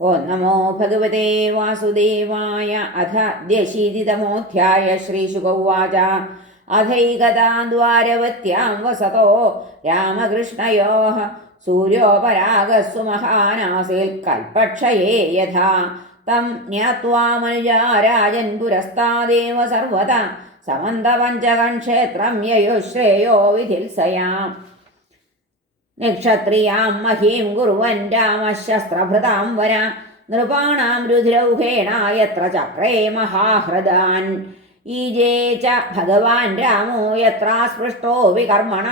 ഓ നമോ ഭഗവതേ വാസുദേവായ അഥ ദ്യശീതിതമോധ്യായ ശ്രീശുകൗവാച അഥൈകതാദ്വാരവത്യാം വസതോ രാമകൃഷ്ണയോ സൂര്യോപരാഗസ്സു മഹാനാസിൽ കൽപ്പക്ഷയേ യഥാ. തം ജ്ഞാത്വാ മനുജാ രാജൻ പുരസ്താദേവ സർവത. സമന്തപഞ്ചകം ക്ഷേത്രം യയുശ്രേയോ വിധിൽസയാം നിക്ഷത്രിയാം മഹീം കുറുവൻ രാമശസ്ത്രഭൃതാം വര. നൃപാണാം രുധിരൗഹേണായത്ര യത്ര ചക്രേ മഹാഹൃദാൻ. ഈജേ ച ഭഗവാൻ രാമോ യത്ര സ്പൃഷ്ടോ വികർമ്മണ.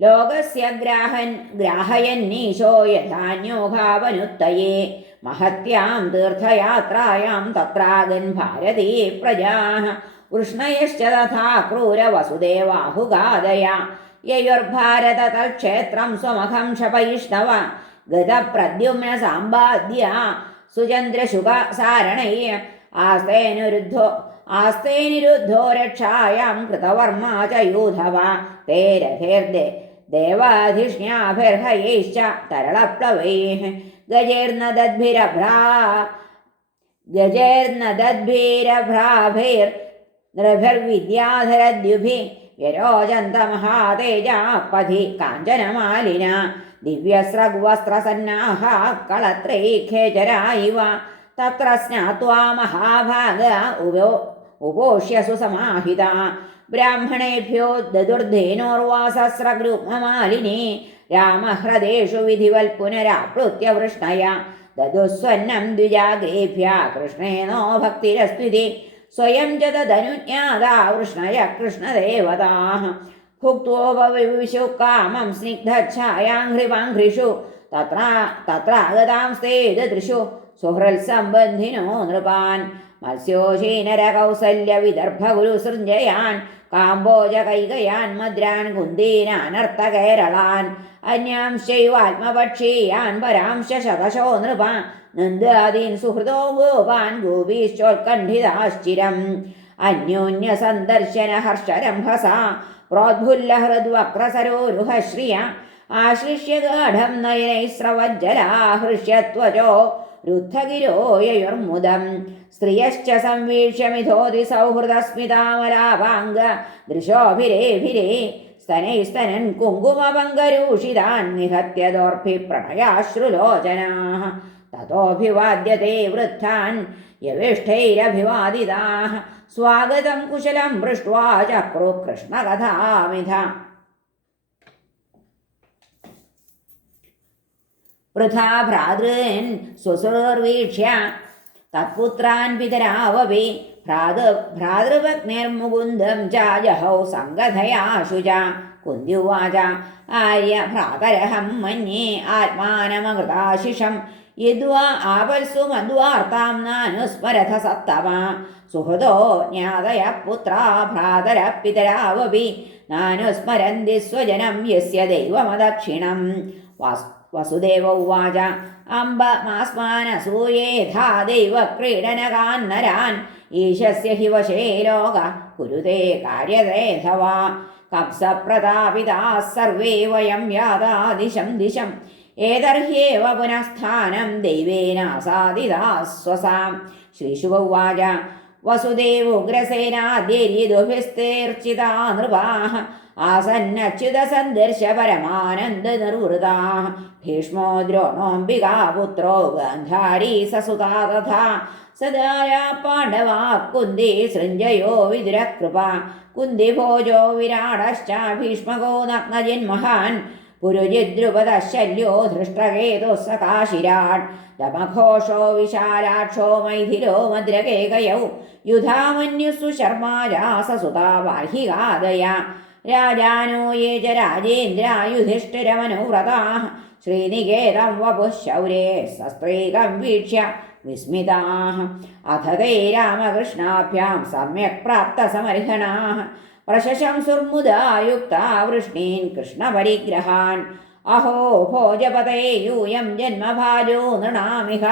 ലോകസ്യ ഗ്രാഹൻ ഗ്രാഹയന്നീശോ യഥാന്യോഘാവനുത്തയേ മഹത്യാം തീർത്ഥയാത്രായാം തത്രാഗൻ ഭാരതീ പ്രജാ വൃഷ്ണയശ്ച തഥാ ക്രൂരവസുദേവാഹുഗാദയ യയുർഭാരത തൽക്ഷേത്രം സ്വമഖം ക്ഷപയിഷ്ണവ ഗതപ്രദ്യുമ്ന സാമ്പാദ്യ സുചന്ദ്രശുക സാരണൈ ആസ്തേനുരുദ്ധോ ആസ്തേനിരുദ്ധോ രക്ഷായാം കൃതവർമാ ച യൂധവ തേ രഥേർദേ ദേവാധിഷ്ണ്യാഭിർഹയൈശ്ച തരളപ്ലവൈः ഗജേർനദദ്ഭിരഭ്രാ ഗജേർനദദ്ഭിരഭ്രാഭിർനൃഭിർവിദ്യാധരദ്യുഭി വ്യരോചന്ത മഹാതേജാ പഥി കാഞ്ചനമാലിന. ദിവ്യസ്രഗുവസ്ത്രസന്നാഹ കളത്രൈ ഇവ തത്ര സ്നാത്വാ മഹാഭാഗ ഉപോ ഉപോഷ്യസു സമാഹിത ബ്രാഹ്മണേഭ്യോ ദദുർധേനോർവാസസ്രഗൃഹമാലിനി രാമഹ്രദേഷു വിധിവൽ പുനരാപ്ലുത്യ വൃഷ്ണയ. ദദുസ്വന്നം ദ്വിജാഗ്രേഭ്യ കൃഷ്ണേനോ ഭക്തിരസ്തുതി. സ്വയം ച തദനുജ്ഞാതാ വൃഷ്ണയ ഭുക്തോപവിശു കാമം സ്നിഗ്ധഛായാഘ്രിവാഘ്രിഷു തത്ര തത്രാഗതാംസ്തേ ദൃശു സുഹൃത്സംബന്ധിനോ നൃപാൻ. മത്സ്യോശീനരകൗസല്യ വിദർഭഗുരുസൃഞ്ജയാൻ കാമ്പോജ കൈകയാൻ മദ്രാൻ. കുന്ദീനാനർത്തകേരളാൻ അന്യാംശൈവാത്മപക്ഷീയാൻ പരാംശ ശതശോ നൃപ നന്ദാദീൻ സുഹൃതോ ഗോപാൻ ഗോപീശ്ചോത്കണ്ഠിതാശ്ചിരം അന്യോന്യ സന്ദർശന ഹർഷരംഭസ പ്രോദ്ഫുല്ലഹൃദ്വക്രസരോരുഹ ശ്രിയ ആശ്ലിഷ്യ ഗാഠം നയനൈസ്രവജ്ജലാഹൃഷ്യത്വജോ രുദ്ധഗിരോയയുർമുദം. സ്ത്രിയശ്ച സംവീക്ഷ്യമിധോതി സൗഹൃദസ്മിതാമലാപാംഗ ദൃശോഭിരേഭിരേ. സ്തനൈസ്തനൻ കുങ്കുമപങ്കരൂഷിതാൻ നിഹത്യദോർഭി പ്രണയാശ്രുലോചനാः തതോഭിവാദ്യത്തെ വൃദ്ധാൻ യവിഷ്ഠൈരഭിവാദിതാः. സ്വാഗതം കുശലം പൃഷ്ട്വാ ചക്രു കൃഷ്ണകഥാമിധ വൃഥാ ഭ്രാതൃൻ സ്വസുർവീക്ഷ്യ തത്പുത്രാൻ പിതരാവപി ഭ്രാതൃ ഭ്രാതൃപത്നിർമുകുന്ദം ചാജഹൗ സംഗതയാശു ച കുന്ത്യുവാച ആര്യ ഭ്രാതരഹം മന്യേ ആത്മാനമകൃതാശിഷം. യദ്വാ ആപൽസു മദ്വാർത്താം അനുസ്മരഥ സത്തമ. സുഹൃദോ ജ്ഞാതയ പുത്ര ഭ്രാതര പിതരാവപി നാനുസ്മരന്തി സ്വജനം യസ്യ ദൈവമദക്ഷിണം. വാസ് വസുദേവ ഉവാച. അംബ മാസ്മാനസൂയേധാ ദൈവക്രീഡനകാൻ നരാൻ ഈശസ്യ ഹി വശേ ലോക കുരുതേ കാര്യദേധവാ കംസപ്രതാപിതാ സർവേ വയം യാതാ ദിശം ദിശം ഏതർഹ്യേവ പുനഃസ്ഥാനം ദൈവേനാസാദിതാ സ്വസാം. ശ്രീശുക ഉവാച വസുദേവോഗ്രസേനാദ്യര്യതുഭിസ്തേർച്ചിതാ നൃപാः ആസന്നച്യുതസന്ദർശ പരമാനന്ദ നിർവൃതാ ഭീഷ്മോ ദ്രോണോംബികാ പുത്രോ ഗാന്ധാരീ സസുതാ തഥാ. സദായ പാണ്ഡവാ കുന്തി സൃഞ്ജയോ വിദുരകൃപ കുന്തിഭോജോ വിരാടശ്ച ഭീഷ്മകോ നഗ്നജന്മഹാൻ പുരുജിദ്രുപദശല്യോ ധൃഷ്ടകേതു സകാശിരാട് ദമഘോഷോ വിശാലാക്ഷോ മൈഥിലോ മദ്രകേകയൗ യുധാമന്യുസു ശർമാരാസസുതാ ബാഹികാദയ രാജാനോ യേ ച രാജേന്ദ്രായുധിഷ്ഠിരമനുവ്രതാ. ശ്രീനികേതം വപുഃ ശൗരേ സസ്ത്രീകം വീക്ഷ്യ. വിസ്മിതാ അഥ തൈ രാമകൃഷ്ണാഭ്യാം സമ്യക് പ്രാപ്തസമർഹണാ പ്രശശംസുർമുദായുക്താ വൃഷ്ണീൻ കൃഷ്ണപരിഗ്രഹാൻ. അഹോ ഭോജപതേ യൂയം ജന്മഭാജോ നൃണാമിഹ.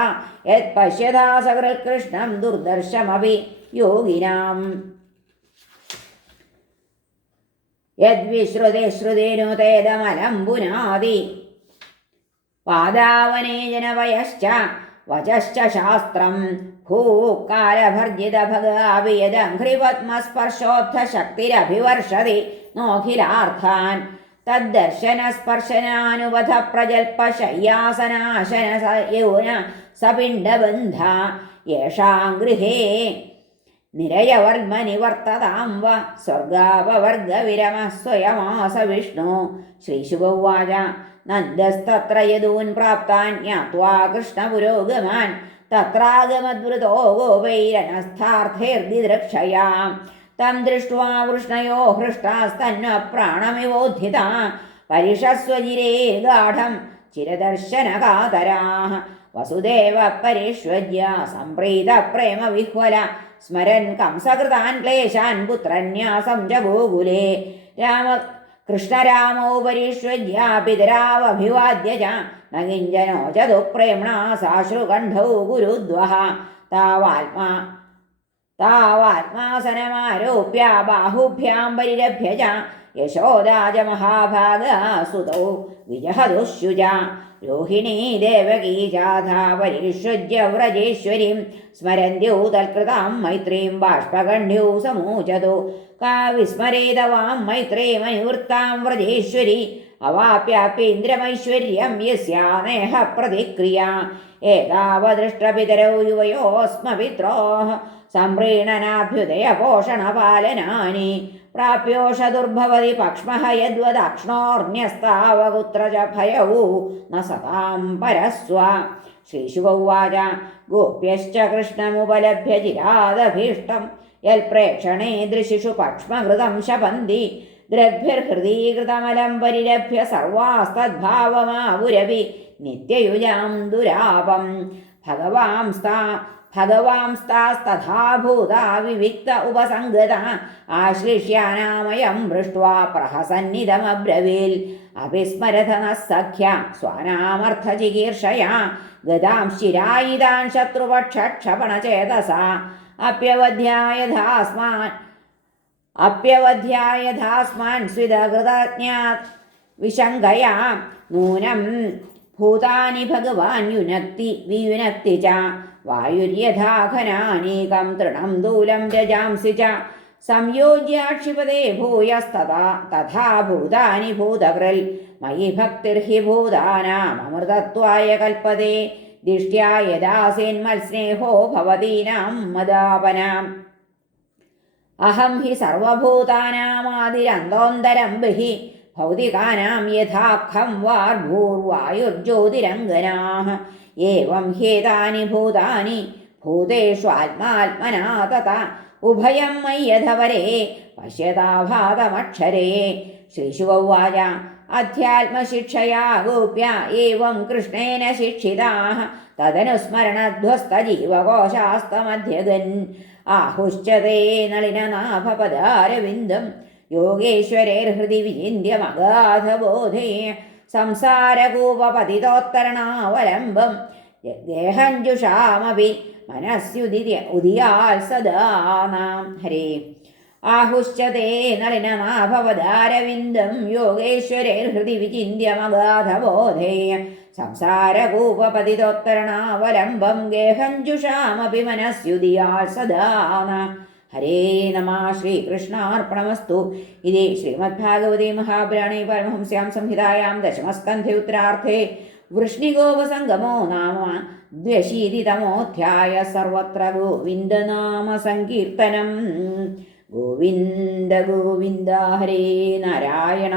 യത് പശ്യതാ സകൃത്കൃഷ്ണം ദുർദർശമപി യോഗിനാം. യദ്വിശ്രുതി ശ്രുതിനുതേതമലം പുനാതി പാദാവനേ ജനവയശ്ച വചശ്ച ശാസ്ത്രം ഭൂകാലഭർജിത ഭഗാവിയദഘ്രിപത്മസ്പർശോത്ഥ ശക്തിരഭിവർഷതി നോഖിലാർത്ഥാൻ. തദ്ദർശനസ്പർശനാനുപഥ പ്രജൽപ ശയ്യാസനാശന യൗന സപിണ്ഡബന്ധ. യേഷാം ഗൃഹേ. നിരയവർമ്മനിവർത്തതാം വ സ്വർഗാപവർഗവിരമ സ്വയമാസ വിഷ്ണു ശ്രീശുഭവാച നന്ദസ്തത്ര യദൂൻ പ്രാപ്താൻ ജ്ഞാത്വാ കൃഷ്ണപുരോഗമാൻ തത്രാഗമദ്വൃതോ ഗോപൈരനസ്ഥാർത്ഥേർദിദൃക്ഷയാം തം ദൃഷ്ട്വാ വൃഷ്ണയോ ഹൃഷ്ടാസ്തന്ന പ്രാണമിവോദ്ധിത പരിഷസ്വജിരേ ഗാഠം ചിരദർശനകാതരാ. വസുദേവ പരിഷ്വജ്യ സംപ്രീത പ്രേമവിഹ്വല. സ്മരൻ കംസകൃതാൻ ക്ലേശാൻ പുത്രന്യാസം ജഗോകുലേ. ഗോകുലേ രാമ കൃഷ്ണരാമോ പിതരാവഭിവാദ്യ ച ന കിഞ്ചനോ ച ദുപ്രേമ്ണാ സാശ്രുകണ്ഠൗ ഗുരുദ്വഹ. താവാത്മാ താവാത്മാസനമാരോപ്യ ബാഹുഭ്യാം ച യശോദാജ മഹാഭാഗസുതൗ വിജഹദുശുച രോഹിണീ പരിഷ്വജ്യ വ്രജേശ്വരീം. സ്മരന്ത്യൗ തൽകൃതാം മൈത്രീം ബാഷ്പഗണ്ഡ്യൗ സമൂചതു കാ വിസ്മരേതവാം മൈത്രേമനിവൃത്താം വ്രജേശ്വരി. അവാപ്യാപ്യേന്ദ്രമൈശ്വര്യം ഇന്ദ്രമൈശ്വര്യം നേഹ പ്രതിക്രിയ. ഏതാവദൃഷ്ടപിതരൗ യുവയോസ്മപിത്രോ സംപ്രീണനാഭ്യുദയ പോഷണപാലനാനി. പ്രാപ്യോഷദുർഭവതി ദുർഭവതി യദ്വദക്ഷ്ണോർണ്യസ്താവകുത്ര ച ഭയവു ന സതാം പരസ്വ. ശ്രീശുകൗവാച ഗോപ്യശ്ച കൃഷ്ണമുപലഭ്യ ചിരാദഭീഷ്ടം യൽപ്രേക്ഷണേ ദൃശിഷു പക്ഷ്മഹൃതം ശപന്തി. ദ്രഗ്ഭിർഹൃദീകൃതമലം പരിരഭ്യ സർവാസ്തദ്ഭാവമാവുരവി നിത്യയുജാം ദുരാപം. ഭഗവാംസ്താ ഭഗവാംസ്താസ്തഥാഭൂതാ വിവിക്ത ഉപസംഗത ആശ്ലിഷ്യാനാമയം ദൃഷ്ട്വാ പ്രഹസന്നിധമബ്രവീൽ. അവിസ്മരഥ നഃ സഖ്യ സ്വാനാമർത്ഥചികീർഷയാ ഗതാം ശിരായിതാൻ ശത്രുപക്ഷക്ഷപണചേതസ. അപ്യവധ്യായധാസ്മാൻ അപ്യവധ്യായധാസ്മാൻ സ്വിതകൃതജ്ഞാത് വിശങ്കയാ. നൂനം ഭൂതാനി ഭഗവാൻ യുനക്തി വിയുനക്തി ച. വായുര്യഥാഘനാനേകം തൃണം ദൂലം രജാംസി ച. സംയോജ്യാക്ഷിപദേ ഭൂയസ്തഥാ തഥാ ഭൂതാനി ഭൂതകൃൽ മയി ഭക്തിർഹി ഭൂതാനാമൃതത്വായ കൽപ്പതേ ദിഷ്ട്യാ യദാസേന്മത്സ്നേഹോ ഭവതീനാം മദാപനാം. അഹം ഹി സർവഭൂതാനാമാതിരന്തോന്തരം ബഹി ഭൗതികാനാം യഥാഖം വാർഭൂർവായുർജ്യോതിരംഗനാ ഏവം ഹേതാനി ഭൂതാനി ഭൂതേഷ്വാത്മാത്മനാ തത ഉഭയം മയ്യധവരേ പശ്യതാഭാതമക്ഷരേ. ശ്രീശുവൗവാച അധ്യാത്മശിക്ഷയാ ഗോപ്യ ഏവം കൃഷ്ണേന ശിക്ഷിതാ തദനുസ്മരണധ്വസ്തജീവകോശാസ്തമധ്യഗൻ ആഹുശ്ചതേ നളിനനാഭപദാരവിന്ദം. യോഗേശ്വരേ ഹൃദി വിചിന്യമഗാധബോധയേ സംസാരകൂപപതിതോത്തരണാവലംബം. ദേഹഞ്ജുഷാമപി മനസ്യുതി ഉദിയാൽ സദാനാം ഹരേ. ആഹുശ്ചതേ നളിനനാഭവദാരവിന്ദം യോഗേശ്വരേ ഹൃദി വിചിന്യമഗാധബോധേ സംസാരകൂപപതിതോത്തരണാവലംബം ഗേഹഞ്ജുഷാമപി മനസ്യുതിയാൽ സദാ ഹരേ നമ ശ്രീകൃഷ്ണാർപ്പണമസ്തു. ഇതി ശ്രീമദ്ഭാഗവതേ മഹാപുരാണേ പരമഹംസ്യാം സംഹിതായാം ദശമസ്കന്ധേ ഉത്തരാർത്ഥേ. വൃഷ്ണിഗോപസംഗമോ നാമ ദ്വശീതിതമോധ്യായ സർവത്ര ഗോവിന്ദനാമ സങ്കീർത്തനം. ഗോവിന്ദ ഗോവിന്ദ ഹരേ നാരായണ.